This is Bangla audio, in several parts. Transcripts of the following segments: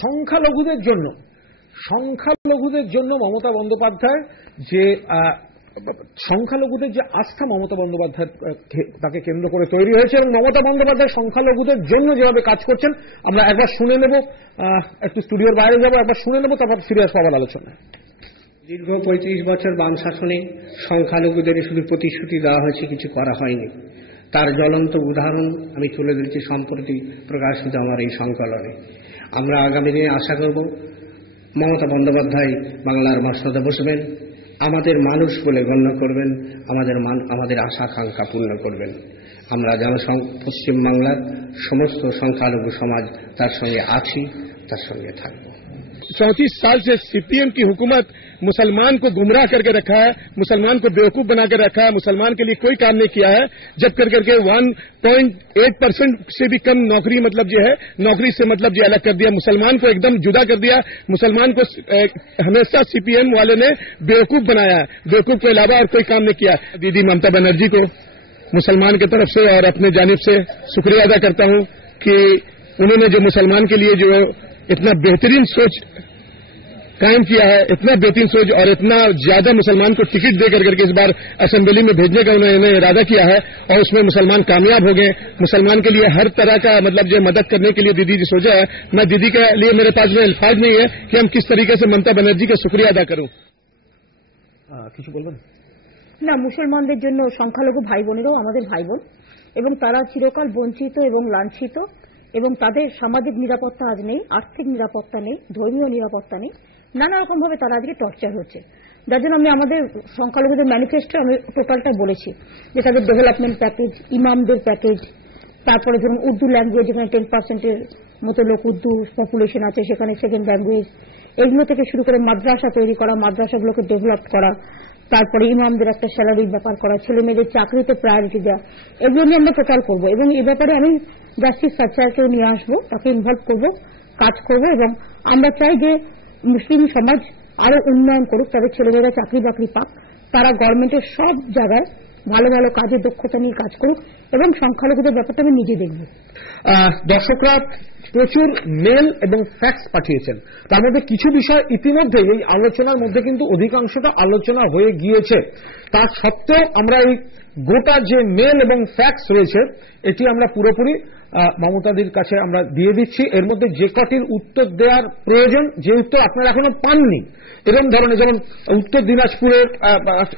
সংখ্যালঘুদের জন্য মমতা বন্দ্যোপাধ্যায় যে সংখ্যালঘুদের যে আস্থা মমতা বন্দ্যোপাধ্যায় তাকে কেন্দ্র করে তৈরি হয়েছে, এবং মমতা বন্দ্যোপাধ্যায় সংখ্যালঘুদের জন্য যেভাবে কাজ করছেন আমরা একবার শুনে নেব, একটু স্টুডিওর বাইরে যাব, একবার শুনে নেব, তারপর ফিরে আসবো আবার আলোচনায়। দীর্ঘ 35 বছর বাম শাসনে সংখ্যালঘুদের শুধু প্রতিশ্রুতি দেওয়া হয়েছে, কিছু করা হয়নি। তার জ্বলন্ত উদাহরণ আমি তুলে ধরেছি সম্প্রতি প্রকাশিত আমার এই সংকলনে। আমরা আগামী দিনে আশা করব মমতা বন্দ্যোপাধ্যায় বাংলার মর্যাদা বসবেন, আমাদের মানুষ বলে গণ্য করবেন, আমাদের আশা আকাঙ্ক্ষা পূর্ণ করবেন। আমরা যেন পশ্চিমবাংলার সমস্ত সংখ্যালঘু সমাজ তার সঙ্গে আছি, তার সঙ্গে থাকব। 34 साल से सीपीएम की हुकूमत मुसलमान को गुमराह करके रखा है, मुसलमान को बेवकूफ बनाकर रखा है, मुसलमान के लिए कोई काम नहीं किया है। जब करके 1.8% से भी कम नौकरी मतलब जो है, नौकरी से मतलब जो अलग कर दिया, मुसलमान को एकदम जुदा कर दिया। मुसलमान को हमेशा सीपीएम वाले ने बेवकूफ बनाया है, बेवकूफ के अलावा और कोई काम नहीं किया। दीदी ममता बनर्जी को मुसलमान की तरफ से और अपने जानिब से शुक्रिया अदा करता हूं कि उन्होंने जो मुसलमान के लिए जो इतना बेहतरीन सोच कायम किया है, इतना बेहतरीन सोच और इतना ज्यादा मुसलमान को टिकट देकर करके इस बार असेंबली में भेजने का उन्होंने इरादा किया है, और उसमें मुसलमान कामयाब हो गए। मुसलमान के लिए हर तरह का मतलब जो मदद करने के लिए दीदी जी सोचा है। मैं दीदी के लिए मेरे पास में अल्फाज नहीं है कि हम किस तरीके से ममता बनर्जी का शुक्रिया अदा करूं। কিছু বলবেন না, মুসলমানদের জন্য সংখ্যালঘু ভাই বোনেরাও আমাদের ভাই বোন, এবং তারা চিরকাল বঞ্চিত এবং লাঞ্ছিত, এবং তাদের সামাজিক নিরাপত্তা আজ নেই, আর্থিক নিরাপত্তা নেই, ধর্মীয় নিরাপত্তা নেই, নানা রকম ভাবে তারা আজকে টর্চার হচ্ছে। যার জন্য আমি আমাদের সংখ্যালঘুদের ম্যানিফেস্টো আমি টোটালটা বলেছি যে তাদের ডেভেলপমেন্ট প্যাকেজ, ইমামদের প্যাকেজ, তারপরে ধরুন উর্দু ল্যাঙ্গুয়েজ, যেখানে 10% মতো লোক উর্দু পপুলেশন আছে, সেখানে সেকেন্ড ল্যাঙ্গুয়েজ, এগুলো থেকে শুরু করে মাদ্রাসা তৈরি করা, মাদ্রাসাগুলোকে ডেভেলপ করা, তারপরে ইমামদের একটা স্যালারির ব্যাপার করা, ছেলে মেয়েদের চাকরিতে প্রায়োরিটি দেওয়া, এগুলো নিয়ে আমরা টোটাল করবো। এবং এই ব্যাপারে আমি জাস্টিস সাচ্চারকেও নিয়ে আসবো, তাকে ইনভলভ করবো, কাজ করবো। এবং আমরা চাই যে মুসলিম সমাজ আরো উন্নয়ন করুক, তাদের ছেলেমেয়েরা চাকরি বাকরি পাক, তারা গভর্নমেন্টের সব জায়গায় ভালো ভালো কাজে দক্ষতা নিয়ে কাজ করুক, এবং সংখ্যালঘুদের ব্যাপারটা আমি নিজে দেখব। দর্শকরা প্রচুর মেল এবং ফ্যাক্স পাঠিয়েছেন, তার মধ্যে কিছু বিষয় ইতিমধ্যে এই আলোচনার মধ্যে কিন্তু অধিকাংশটা আলোচনা হয়ে গিয়েছে। তা সত্ত্বেও আমরা এই গোটা যে মেল এবং ফ্যাক্স রয়েছে এটি আমরা পুরোপুরি মমতাদির কাছে আমরা দিয়ে দিচ্ছি। এর মধ্যে যে কটির উত্তর দেওয়ার প্রয়োজন, যে উত্তর আপনারা এখনো পাননি, এরকম ধরনের, যেমন উত্তর দিনাজপুরের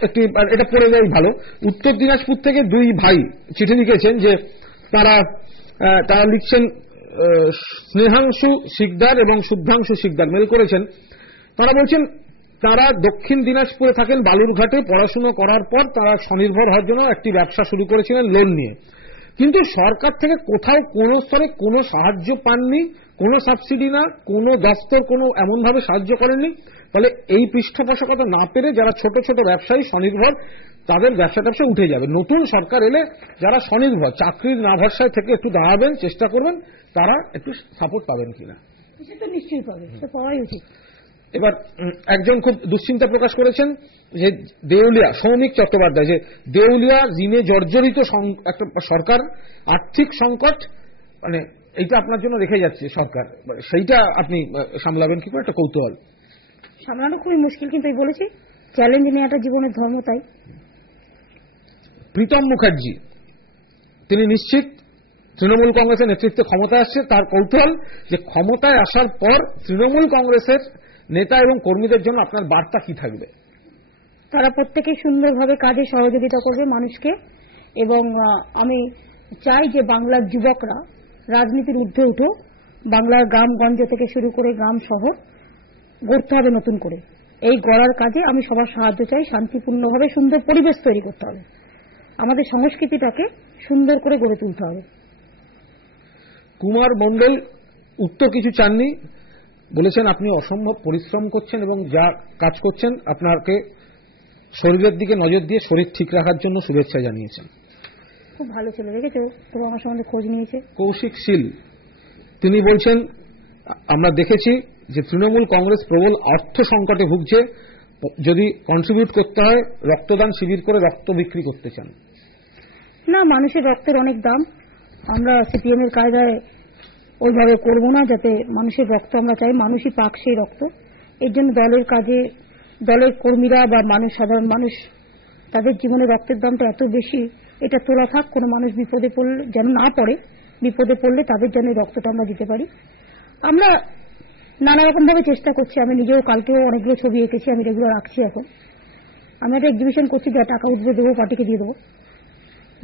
একটি, এটা পড়ে যাই ভালো। উত্তর দিনাজপুর থেকে দুই ভাই চিঠি লিখেছেন যে তারা লিখছেন, স্নেহাংশু শিকদার এবং শুদ্ধাংশু শিকদার মেল করেছেন। তারা বলছেন তারা দক্ষিণ দিনাজপুরে থাকেন, বালুরঘাটে পড়াশুনো করার পর তারা স্বনির্ভর হওয়ার জন্য একটি ব্যবসা শুরু করেছিলেন লোন নিয়ে, কিন্তু সরকার থেকে কোথাও কোন স্তরে কোনো সাহায্য পাননি, কোনো সাবসিডি না, কোনো দপ্তর কোনো এমনভাবে সাহায্য করেননি। ফলে এই পৃষ্ঠপোষকতা না পেরে যারা ছোট ছোট ব্যবসায়ী স্বনির্ভর, তাদের ব্যবসা উঠে যাবে। নতুন সরকার এলে যারা স্বনির্ভর, চাকরির না ভরসায় থেকে একটু দাঁড়াবেন, চেষ্টা করবেন, তারা একটু সাপোর্ট পাবেন কিনা। সেটা নিশ্চয়ই পাবে, সেটা পাওয়াই উচিত। এবার একজন খুব দুশ্চিন্তা প্রকাশ করেছেন যে দেউলিয়া, সৌমিক চট্টোপাধ্যায়, যে দেউলিয়া ঋণে জর্জরিত একটা সরকার, আর্থিক সংকট, মানে এইটা আপনার জন্য রেখে যাচ্ছে সরকার, সেইটা আপনি সামলাবেন কি করে, একটা কৌতূহল। সামলানো খুবই মুশকিল, কিন্তু এই বলেছি চ্যালেঞ্জ নেওয়াটা জীবনের ধর্ম। তাই প্রীতম মুখার্জি তিনি নিশ্চিত তৃণমূল কংগ্রেসের নেতৃত্বে ক্ষমতায় আসছে। তার কৌতূহল যে ক্ষমতায় আসার পর তৃণমূল কংগ্রেসের নেতা এবং কর্মীদের জন্য আপনার বার্তা কি থাকবে। তারা প্রত্যেকে সুন্দরভাবে কাজে সহযোগিতা করবে মানুষকে, এবং আমি চাই যে বাংলার যুবকরা রাজনীতির ঊর্ধ্বে উঠো, বাংলার গ্রামগঞ্জ থেকে শুরু করে গ্রাম শহর গড়তে হবে নতুন করে। এই গড়ার কাজে আমি সবার সাহায্য চাই, শান্তিপূর্ণভাবে সুন্দর পরিবেশ তৈরি করতে হবে, আমাদের সংস্কৃতিটাকে সুন্দর করে গড়ে তুলতে হবে। কুমার মণ্ডল উত্তর কিছু চাননি, বলেছেন আপনি অসম্ভব পরিশ্রম করছেন এবং যা কাজ করছেন আপনাকে শরীরের দিকে নজর দিয়ে শরীর ঠিক রাখার জন্য শুভেচ্ছা জানিয়েছেন। খুব ভালো ছেলে, রেখেছে তো, আমার সম্বন্ধে খোঁজ নিয়েছে। কৌশিক শীল তিনি বলছেন আমরা দেখেছি যে তৃণমূল কংগ্রেস প্রবল অর্থ সংকটে ভুগছে, যদি কন্ট্রিবিউট করতে হয় রক্তদান শিবির করে রক্ত বিক্রি করতে চান। না, মানুষের রক্তের অনেক দাম। আমরা সিপিএম এর কায়দায় ওইভাবে করব না, যাতে মানুষের রক্ত আমরা চাই, মানুষই পাক সেই রক্ত। এর জন্য দলের কাজে দলের কর্মীরা বা মানুষ, সাধারণ মানুষ, তাদের জীবনে রক্তের দামটা এত বেশি, এটা তোলা থাক, কোনো মানুষ বিপদে পড়লে যেন না পড়ে, বিপদে পড়লে তাদের জন্য রক্তটা আমরা দিতে পারি। আমরা নানা রকম ভাবে চেষ্টা করছি। আমি নিজেও কালকেও অনেকগুলো ছবি এঁকেছি, আমি রেগুলার আঁকছি। এখন আমি একটা এক্সিবিশন করছি, যা টাকা উঠবে দেবো, পার্টিকে দিয়ে দেবো,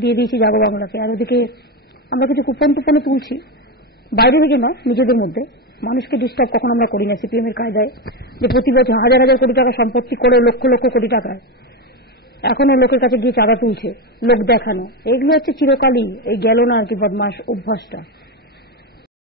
দিয়ে দিয়েছি জাগো বাংলাকে। আর ওদিকে আমরা কিছু কুপন টুপনে তুলছি, বাইরে থেকে নয়, নিজেদের মধ্যে। মানুষকে ডিস্টার্ব কখন আমরা করি না সিপিএম এর কায়দায়, যে প্রতি বছর হাজার হাজার কোটি টাকা সম্পত্তি করে লক্ষ লক্ষ কোটি টাকা এখনো লোকের কাছে গিয়ে চাঁদা তুলছে, লোক দেখানো, এগুলো হচ্ছে চিরকালই এই গেল না আর কি বদমাস অভ্যাসটা।